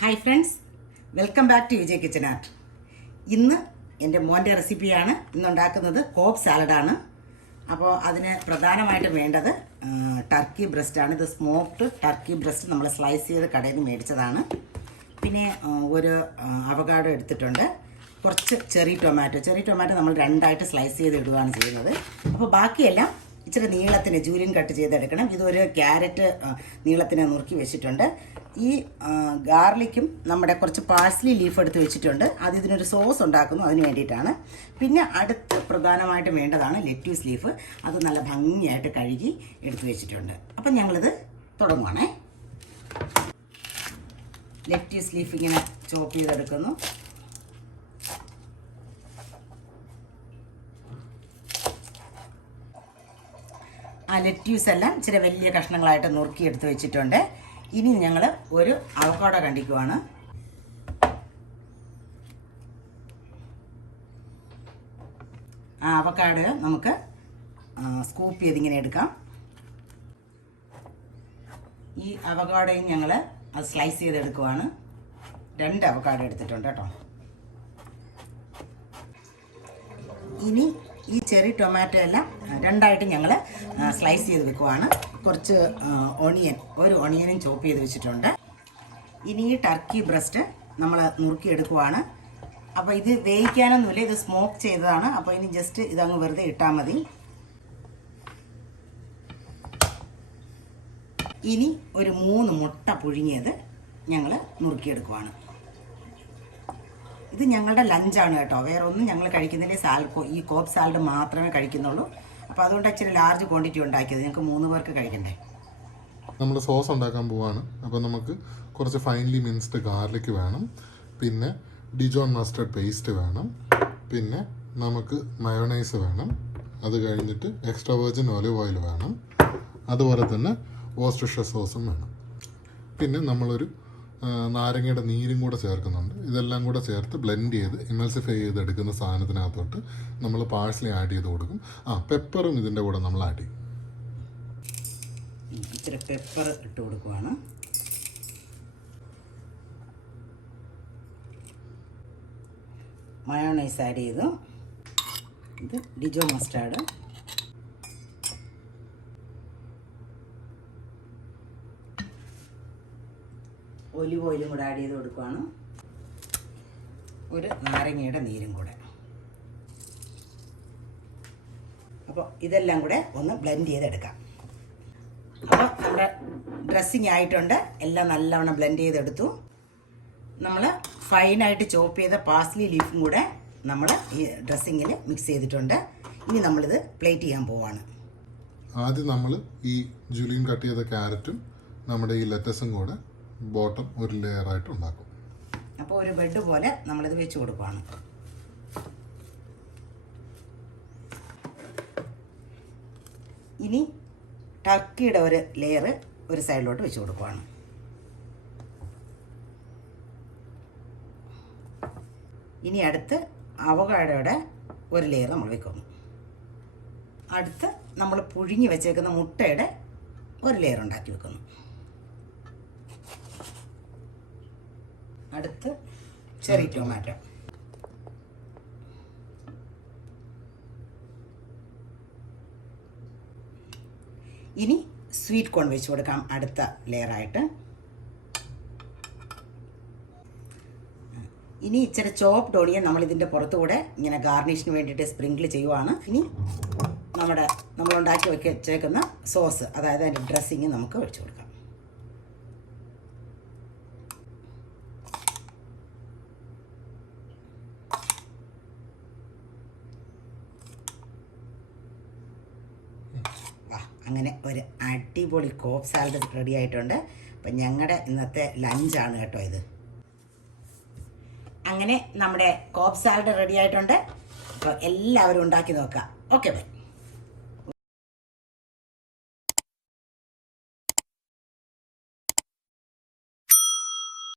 Hi friends, welcome back to Vijay kitchen art. ഇന്ന് എൻ്റെ മോൻ്റെ റെസിപ്പിയാണ് ഇന്നുണ്ടാക്കുന്നത്. കോബ് സാലഡാണ്. അപ്പോൾ അതിന് പ്രധാനമായിട്ടും വേണ്ടത് ടർക്കി ബ്രസ്റ്റാണ്. ഇത് സ്മോക്ഡ് ടർക്കി ബ്രസ്റ്റ് നമ്മൾ സ്ലൈസ് ചെയ്ത് കടയിൽ നിന്ന് മേടിച്ചതാണ്. പിന്നെ ഒരു അവകാഡോ എടുത്തിട്ടുണ്ട്. കുറച്ച് ചെറി ടൊമാറ്റോ നമ്മൾ രണ്ടായിട്ട് സ്ലൈസ് ചെയ്ത് ഇടുകയാണ് ചെയ്യുന്നത്. അപ്പോൾ ബാക്കിയെല്ലാം ഇച്ചിരി നീളത്തിന് ജൂലിയൻ കട്ട് ചെയ്തെടുക്കണം. ഇതൊരു ക്യാരറ്റ് നീളത്തിന് നുറുക്കി വെച്ചിട്ടുണ്ട്. ഈ ഗാർലിക്കും നമ്മുടെ കുറച്ച് പാഴ്സ്ലി ലീഫ് എടുത്ത് വെച്ചിട്ടുണ്ട്. അത് ഇതിനൊരു സോസ് ഉണ്ടാക്കുന്നു, അതിന് വേണ്ടിയിട്ടാണ്. പിന്നെ അടുത്ത് പ്രധാനമായിട്ടും വേണ്ടതാണ് ലെറ്റ്യൂസ് ലീഫ്. അത് നല്ല ഭംഗിയായിട്ട് കഴുകി എടുത്ത് വെച്ചിട്ടുണ്ട്. അപ്പം ഞങ്ങളിത് തുടങ്ങുവാണേ. ലെറ്റ്യൂസ് ലീഫ് ഇങ്ങനെ ചോപ്പ് ചെയ്തെടുക്കുന്നു. ആ ലെറ്റ്യൂസ് എല്ലാം ഇച്ചിരി വലിയ കഷ്ണങ്ങളായിട്ട് നുറുക്കി എടുത്ത് വെച്ചിട്ടുണ്ട്. ഇനി ഞങ്ങൾ ഒരു അവക്കാഡോ കണ്ടിക്കുവാണ്. ആ അവക്കാഡോ നമുക്ക് സ്കൂപ്പ് ചെയ്തിങ്ങനെ എടുക്കാം. ഈ അവക്കാഡോയും ഞങ്ങൾ അത് സ്ലൈസ് ചെയ്തെടുക്കുവാണ്. 2 അവക്കാഡോ എടുത്തിട്ടുണ്ട് കേട്ടോ. ഇനി ഈ ചെറി ടൊമാറ്റോ എല്ലാം രണ്ടായിട്ട് ഞങ്ങൾ സ്ലൈസ് ചെയ്ത് വെക്കുവാണ്. കുറച്ച് ഒരു ഓണിയനും ചോപ്പ് ചെയ്ത് വെച്ചിട്ടുണ്ട്. ഇനി ഈ ടർക്കി ബ്രസ്റ്റ് നമ്മൾ നുറുക്കിയെടുക്കുവാണ്. അപ്പോൾ ഇത് വേവിക്കാനൊന്നുമില്ല, ഇത് സ്മോക്ക് ചെയ്തതാണ്. അപ്പോൾ ഇനി ജസ്റ്റ് ഇതങ്ങ് വെറുതെ ഇട്ടാൽ മതി. ഇനി ഒരു 3 മുട്ട പുഴുങ്ങിയത് ഞങ്ങൾ നുറുക്കിയെടുക്കുവാണ്. ഇത് ഞങ്ങളുടെ ലഞ്ചാണ് കേട്ടോ. വേറെ ഒന്നും ഞങ്ങൾ കഴിക്കുന്നില്ല. ഈ കോബ് സാലഡ് മാത്രമേ കഴിക്കുന്നുള്ളൂ. അപ്പോൾ അതുകൊണ്ട് ഇച്ചിരി ലാർജ് ക്വാണ്ടിറ്റി ഉണ്ടാക്കിയത്. ഞങ്ങൾക്ക് 3 പേർക്ക് കഴിക്കണ്ടേ. നമ്മൾ സോസ് ഉണ്ടാക്കാൻ പോവാണ്. അപ്പോൾ നമുക്ക് കുറച്ച് ഫൈൻലി മിൻസ്ഡ് ഗാർലിക് വേണം. പിന്നെ ഡിജോൺ മസ്റ്റർഡ് പേസ്റ്റ് വേണം. പിന്നെ നമുക്ക് മയോണൈസ് വേണം. അത് കഴിഞ്ഞിട്ട് എക്സ്ട്രാ വെർജിൻ ഒലിവ് ഓയിൽ വേണം. അതുപോലെ തന്നെ വോസ്റ്റർഷർ സോസും വേണം. പിന്നെ നമ്മളൊരു നാരങ്ങയുടെ നീരും കൂടെ ചേർക്കുന്നുണ്ട്. ഇതെല്ലാം കൂടെ ചേർത്ത് ബ്ലെൻഡ് ചെയ്ത് ഇമൽസിഫൈ ചെയ്തെടുക്കുന്ന സാധനത്തിനകത്തോട്ട് നമ്മൾ പാഴ്സ്ലി ആഡ് ചെയ്ത് കൊടുക്കും. പെപ്പറും ഇതിൻ്റെ കൂടെ നമ്മൾ ആഡ് ചെയ്യും. ഇച്ചിരി പെപ്പർ ഇട്ട് കൊടുക്കുവാണ്. മയോണൈസ് ആഡ് ചെയ്തു. ഇത് ഡിജോ മസ്റ്റാർഡ്. ഒലിവ് ഓയിലും കൂടെ ആഡ് ചെയ്ത് കൊടുക്കുകയാണ്. ഒരു നാരങ്ങയുടെ നീരും കൂടെ. അപ്പോൾ ഇതെല്ലാം കൂടെ ഒന്ന് ബ്ലെൻഡ് ചെയ്തെടുക്കാം. അപ്പോൾ നമ്മുടെ ഡ്രസ്സിങ് ആയിട്ടുണ്ട്. എല്ലാം നല്ലവണ്ണം ബ്ലെൻഡ് ചെയ്തെടുത്തു. നമ്മൾ ഫൈനായിട്ട് ചോപ്പ് ചെയ്ത പാഴ്സ്ലി ലീഫും കൂടെ നമ്മൾ ഈ ഡ്രസ്സിങ്ങിൽ മിക്സ് ചെയ്തിട്ടുണ്ട്. ഇനി നമ്മളിത് പ്ലേറ്റ് ചെയ്യാൻ പോവാണ്. ആദ്യം നമ്മൾ ഈ ജൂലിയൻ കട്ട് ചെയ്ത ക്യാരറ്റും നമ്മുടെ ഈ ലെറ്റസും കൂടെ ബോട്ടം ഒരു ലെയറായിട്ട് ഉണ്ടാക്കും. അപ്പോൾ ഒരു ബെഡ് പോലെ നമ്മളിത് വെച്ച് കൊടുക്കുകയാണ്. ഇനി ടർക്കിയുടെ ഒരു ലെയർ ഒരു സൈഡിലോട്ട് വെച്ച് കൊടുക്കുകയാണ്. ഇനി അടുത്ത് അവകാഡോയുടെ ഒരു ലെയർ നമ്മൾ വെക്കുന്നു. അടുത്ത് നമ്മൾ പുഴുങ്ങി വെച്ചേക്കുന്ന മുട്ടയുടെ ഒരു ലെയർ ഉണ്ടാക്കി വെക്കുന്നു. അടുത്ത് ചെറി ടൊമാറ്റോ. ഇനി സ്വീറ്റ് കോൺ വെച്ച് കൊടുക്കാം അടുത്ത ലെയറായിട്ട്. ഇനി ഇച്ചിരി ചോപ്ഡ് ഓണിയൻ നമ്മൾ ഇതിൻ്റെ പുറത്തുകൂടെ ഇങ്ങനെ ഗാർണിഷിന് വേണ്ടിയിട്ട് സ്പ്രിങ്കിൾ ചെയ്യുവാണ്. ഇനി നമ്മൾ ഉണ്ടാക്കി വെച്ചേക്കുന്ന സോസ്, അതായത് അതിൻ്റെ ഡ്രസ്സിങ് നമുക്ക് ഒഴിച്ചു കൊടുക്കാം. അങ്ങനെ ഒരു അടിപൊളി കോബ് സാലഡ് റെഡി ആയിട്ടുണ്ട്. അപ്പം ഞങ്ങളുടെ ഇന്നത്തെ ലഞ്ചാണ് കേട്ടോ ഇത്. അങ്ങനെ നമ്മുടെ കോബ് സാലഡ് റെഡി ആയിട്ടുണ്ട്. അപ്പോൾ എല്ലാവരും ഉണ്ടാക്കി നോക്കാം. Okay bye.